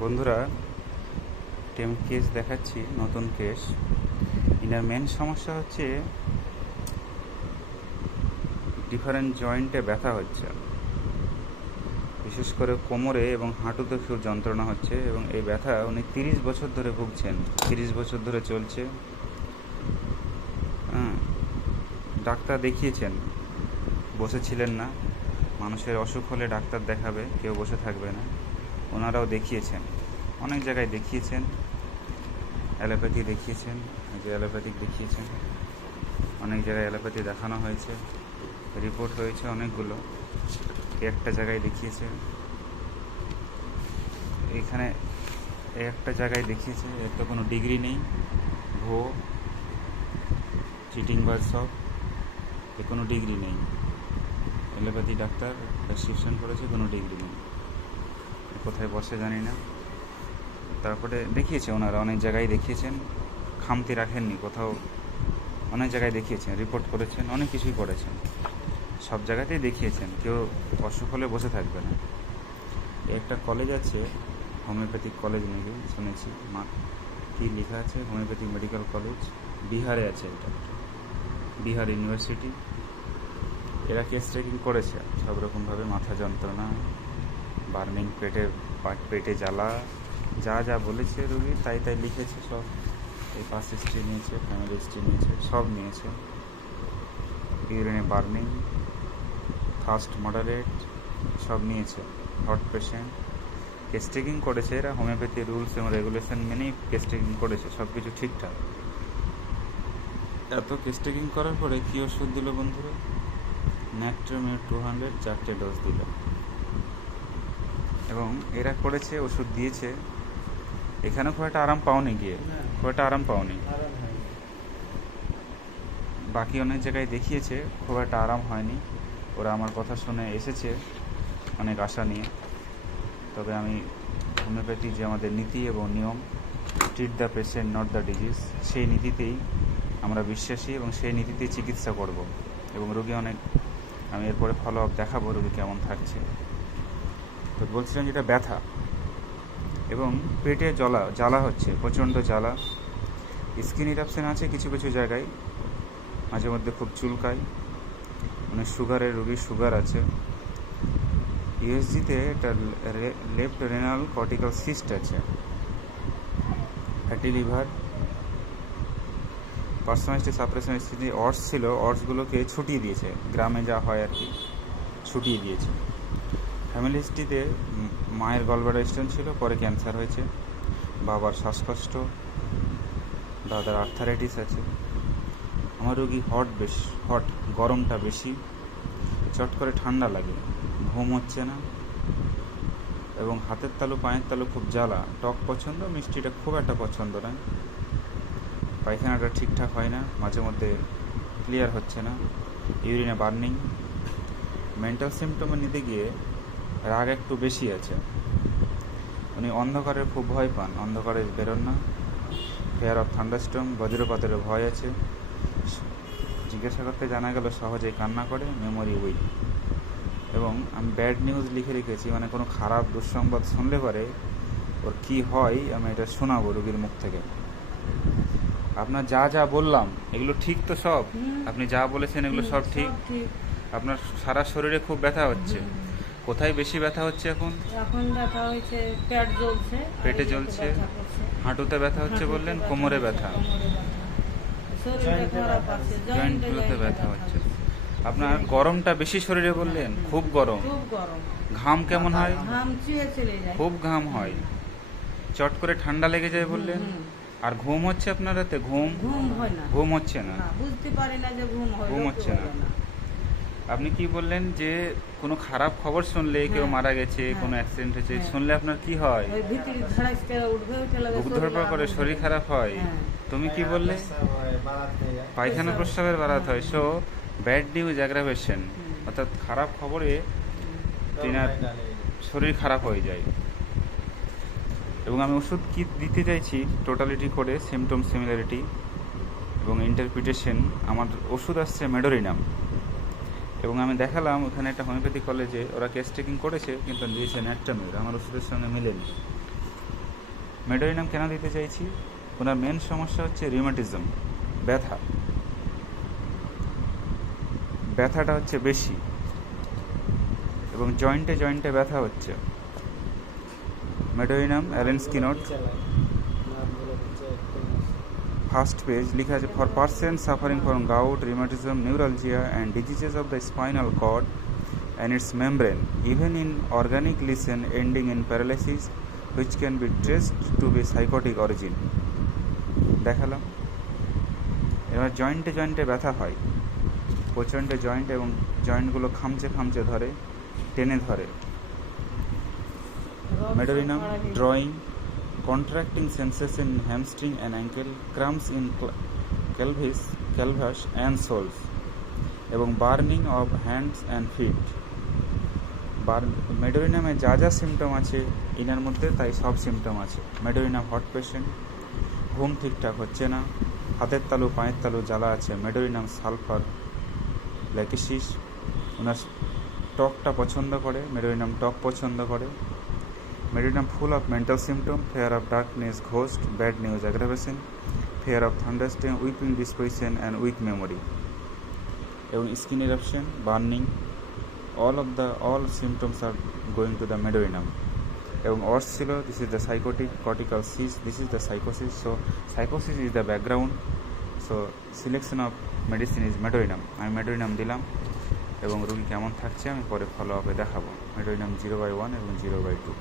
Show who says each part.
Speaker 1: বন্ধুরা, টেম কেস দেখাচ্ছি, নতুন কেস। ইনার মেন সমস্যা হচ্ছে ডিফারেন্ট জয়েন্টে ব্যথা হচ্ছে। বিশেষ করে কোমরে এবং হাঁটুতে খুব যন্ত্রণা হচ্ছে এবং এই ব্যথা উনি তিরিশ বছর ধরে ভুগছেন। তিরিশ বছর ধরে চলছে। হ্যাঁ ডাক্তার দেখিয়েছেন। বসেছিলেন না। মানুষের অসুখ হলে ডাক্তার দেখাবে, কেউ বসে থাকবে না। ওনারাও দেখিয়েছেন। অনেক জায়গায় দেখিয়েছেন। অ্যালোপ্যাথি দেখিয়েছেন যে অ্যালোপ্যাথিক দেখিয়েছেন। অনেক জায়গায় অ্যালোপ্যাথি দেখানো হয়েছে, রিপোর্ট হয়েছে অনেকগুলো। একটা জায়গায় দেখিয়েছে। এখানে একটা জায়গায় দেখিয়েছে, এর তো কোনো ডিগ্রি নেই। ভো, চিটিং বাজ সব, এর কোনো ডিগ্রি নেই। অ্যালোপ্যাথি ডাক্তার প্রেসক্রিপশন করেছে, কোনো ডিগ্রি নেই। কোথায় বসে জানি না। তারপরে দেখিয়েছে ওনারা, অনেক জায়গায় দেখিয়েছেন। খামতি রাখেননি কোথাও। অনেক জায়গায় দেখিয়েছেন রিপোর্ট করেছেন, অনেক কিছুই করেছেন। সব জায়গাতেই দেখিয়েছেন, কেউ অসুখ হলে বসে থাকবে না। একটা কলেজ আছে হোমিওপ্যাথিক কলেজ নাকি, শুনেছি। মা, কী লেখা আছে? হোমিওপ্যাথিক মেডিকেল কলেজ বিহারে আছে এটা। বিহার ইউনিভার্সিটি এরা কেস ট্রেকিং করেছে, সব রকমভাবে মাথা যন্ত্রণা। বার্নিং পেটে পেটে জ্বালা, যা যা বলেছে রুগী, তাই তাই লিখেছে সব। এই পাস হিস্ট্রি নিয়েছে, ফ্যামিলি হিস্ট্রি নিয়েছে, সব নিয়েছে। ইউরিনে বার্নিং ফাস্ট মডারেট, সব নিয়েছে। Hot patient. কেস টেকিং করেছে এরা, হোমিওপ্যাথি রুলস এবং রেগুলেশন মেনেই কেস টেকিং করেছে সব কিছু ঠিকঠাক। এত কেস টেকিং করার পরে কী ওষুধ দিল বন্ধুরা? ন্যাট্রোমির টু হান্ড্রেড চারটে ডোজ দিল। এবং এরা করেছে, ওষুধ দিয়েছে। এখানে খুব একটা আরাম পাওনি গিয়ে। খুব একটা আরাম পাওনি। বাকি অনেক জায়গায় দেখিয়েছে, খুব একটা আরাম হয়নি। ওরা আমার কথা শুনে এসেছে অনেক আশা নিয়ে। তবে আমি হোমিওপ্যাথি যে আমাদের নীতি এবং নিয়ম treat the patient not the disease সেই নীতিতেই আমরা বিশ্বাসী এবং সেই নীতিতেই চিকিৎসা করব। এবং রোগী অনেক, আমি এরপরে ফলো আপ দেখাবো রোগী কেমন থাকছে। তো বলছিলাম যেটা ব্যথা। এবং পেটে জ্বালা জ্বালা হচ্ছে, প্রচণ্ড জ্বালা। স্কিন ইরাপশন আছে কিছু কিছু জায়গায়। মাঝে মধ্যে খুব চুলকায়। মানে সুগারের রোগীর সুগার আছে। ইউএসজিতে একটা লেফট রেনাল কর্টিক্যাল সিস্ট আছে। ফ্যাটি লিভার পার্সোনালিটি সাপ্রেশন স্থিতি অর্স ছিল অর্সগুলোকে ছুটিয়ে দিয়েছে। গ্রামে যা হয় আর কি, ছুটিয়ে দিয়েছে। ফ্যামিলি হিস্ট্রিতে মায়ের গলব্লাডার স্টোন ছিল, পরে ক্যান্সার হয়েছে, বাবার শ্বাসকষ্ট, দাদার আর্থারাইটিস আছে। আমার রোগী হট বেশ, হট, গরমটা বেশি। চট করে ঠান্ডা লাগে, ঘুম হচ্ছে না। এবং হাতের তালু, পায়ের তালু খুব জ্বালা। টক পছন্দ, মিষ্টিটা খুব একটা পছন্দ নয় পায়খানাটা ঠিকঠাক হয় না, মাঝে মধ্যে ক্লিয়ার হচ্ছে না। ইউরিনে বার্নিং মেন্টাল সিমটমে নিতে গিয়ে রাগ একটু বেশি আছে। উনি অন্ধকারের খুব ভয় পান অন্ধকারে বেরোন না। ফেয়ার অফ থান্ডারস্টম বজ্রপাতের ভয় আছে। জিজ্ঞাসা করতে জানা গেল সহজেই কান্না করে মেমোরি উইক এবং আমি ব্যাড নিউজ লিখে রেখেছি মানে কোনো খারাপ দুঃসংবাদ শুনলে পরে ওর কি হয় আমি এটা শোনাবো রুগীর মুখ থেকে। আপনার যা যা বললাম এগুলো ঠিক তো সব? আপনি যা বলেছেন এগুলো সব ঠিক? আপনার সারা শরীরে খুব ব্যথা হচ্ছে? কোথায় বেশি ব্যথা হচ্ছে এখন?
Speaker 2: এখন ব্যথা হয়েছে পেট জ্বলছে।
Speaker 1: পেটে জ্বলছে, হাঁটুতে ব্যথা হচ্ছে বললেন? কোমরে ব্যথা? জয়েন্টগুলোতে ব্যথা। হচ্ছে। আপনার গরমটা বেশি শরীরে বললেন? খুব গরম।
Speaker 2: খুব গরম।
Speaker 1: ঘাম কেমন হয়?
Speaker 2: ঘাম চুয়ে চলে যায়।
Speaker 1: খুব ঘাম হয়। চট করে ঠান্ডা লেগে যায় বললেন? আর ঘুম হচ্ছে আপনার রাতে? ঘুম?
Speaker 2: ঘুম হয় না।
Speaker 1: ঘুম হচ্ছে না।
Speaker 2: না, বুঝতে পারি না যে ঘুম হয়
Speaker 1: ঘুম হচ্ছে না। আপনি কি বললেন যে কোনো খারাপ খবর শুনলে কেউ
Speaker 2: হ্যাঁ,
Speaker 1: মারা গেছে
Speaker 2: হ্যাঁ,
Speaker 1: কোনো অ্যাক্সিডেন্ট হয়েছে
Speaker 2: হ্যাঁ।
Speaker 1: শুনলে আপনার কি হয়? বুক
Speaker 2: শরীর
Speaker 1: ধরপড় করে শরীর খারাপ হয়। তুমি কি বললে? পায়খানা প্রস্রাবের বাড়াত হয়। সো ব্যাড নিউজ অ্যাগ্রাভেশন অর্থাৎ খারাপ খবরে তিনার শরীর খারাপ হয়ে যায়। এবং আমি ওষুধ কি দিতে চাইছি? টোটালিটি করে সিমটম সিমিলারিটি এবং ইন্টারপ্রিটেশন আমার ওষুধ আসছে মেডোরিনাম। এবং আমি দেখালাম ওখানে একটা হোমিওপ্যাথি কলেজে ওরা কেস টেকিং করেছে, কিন্তু দিয়েছে ন্যাট্টামির আমার ওষুধের সঙ্গে মেলেনি। মেডোরিনাম কেন দিতে চাইছি? ওনার মেন সমস্যা হচ্ছে রিউমেটিজম ব্যথা। ব্যথাটা হচ্ছে বেশি, এবং জয়েন্টে জয়েন্টে ব্যথা হচ্ছে। মেডোরিনাম অ্যালেন্সকিনোট ফার্স্ট পেজ লেখা আছে for person suffering from gout rheumatism neuralgia and diseases of the spinal cord and its membrane, even in organic lesion ending in paralysis, which can be traced to be psychotic origin. দেখালাম। এবার জয়েন্টে জয়েন্টে ব্যথা হয়। প্রচণ্ড joint এবং জয়েন্টগুলো খামচে খামচে ধরে টেনে ধরে। Medorrhinum drawing? Contracting sensation in hamstring and ankle, cramps in pelvis calvus and soles, এবং burning of hands and feet বার মেডোরিনামে যা যা সিমটম আছে ইনার মধ্যে তাই সব সিমটম আছে। মেডোরিনাম হট পেশেন্ট ঘুম ঠিকঠাক হচ্ছে না, হাতের তালু, পায়ের তালু জ্বালা আছে মেডোরিনাম সালফার ল্যাকিসিস ওনার টকটা পছন্দ করে মেডোরিনাম টক পছন্দ করে। Medorrhinum full of mental symptom fear of darkness ghost bad news aggravation fear of thunderstorm weeping disposition and weak memory এবং skin eruption burning all of the all symptoms are going to the Medorrhinum এবং অর্স ছিল this is the sycotic cortical cyst this is the sycosis so sycosis is the background so selection of medicine is Medorrhinum আমি Medorrhinum দিলাম, এবং রুগী কেমন থাকছে আমি পরে ফলো আপে দেখাবো। মেডোরিনাম জিরো বাই ওয়ান এবং জিরো বাই টু